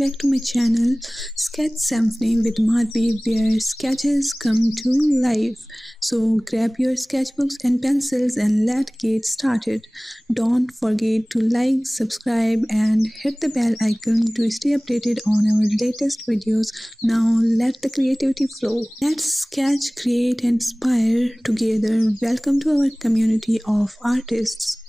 back to my channel Sketch Symphony with Marvii, where sketches come to life. So grab your sketchbooks and pencils and let's get started. Don't forget to like, subscribe and hit the bell icon to stay updated on our latest videos. Now let the creativity flow. Let's sketch, create and inspire together. Welcome to our community of artists.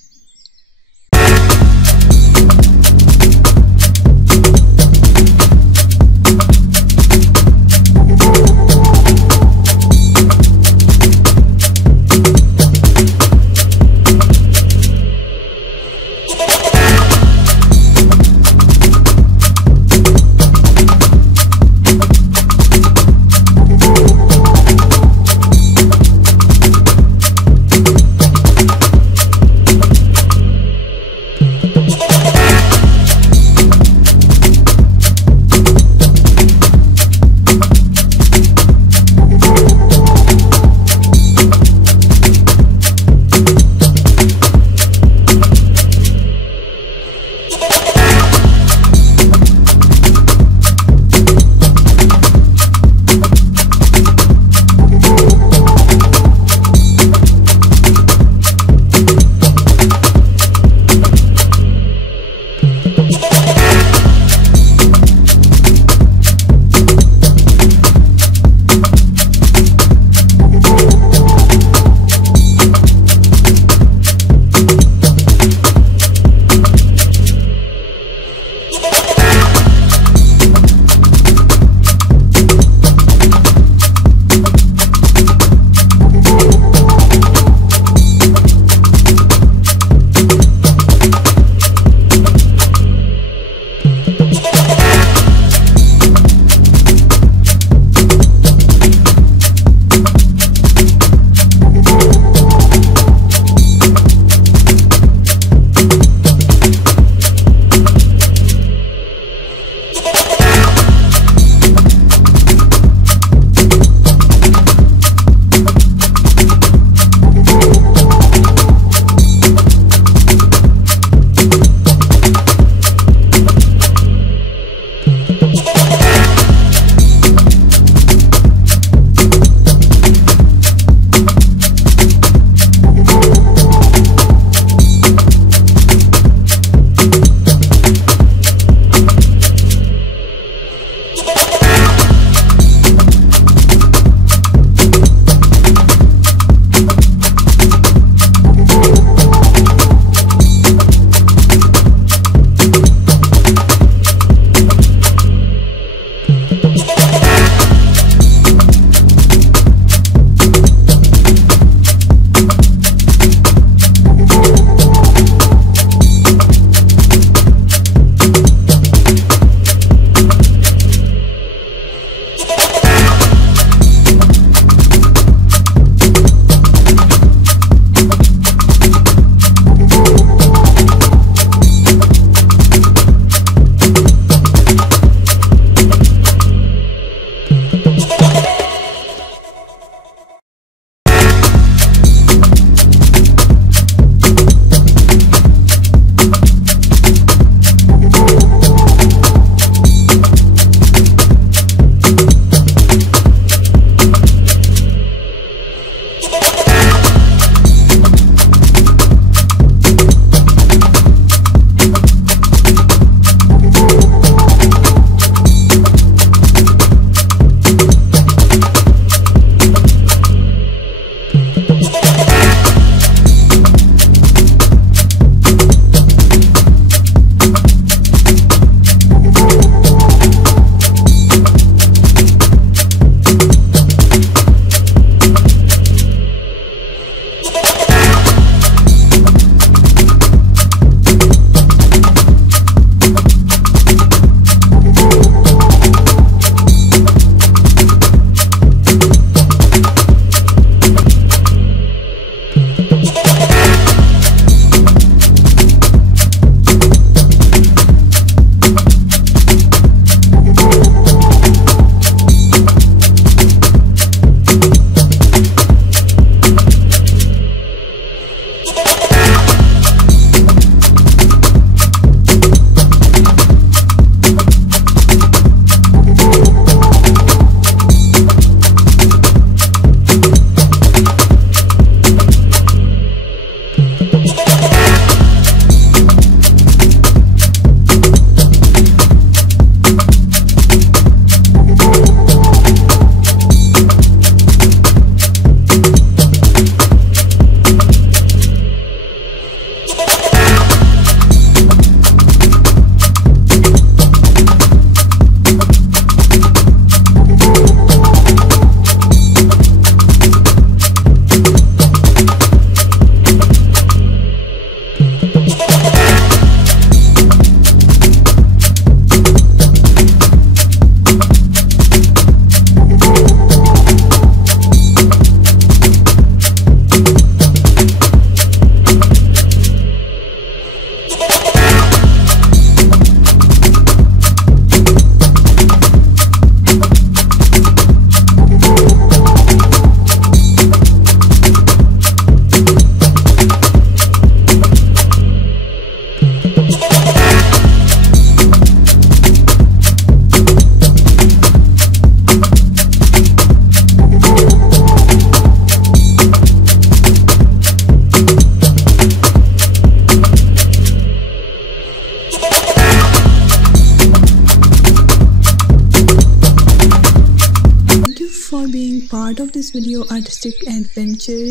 being part of this video artistic adventure.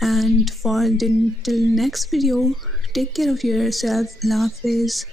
And for the till next video, take care of yourself. Allah Hafiz.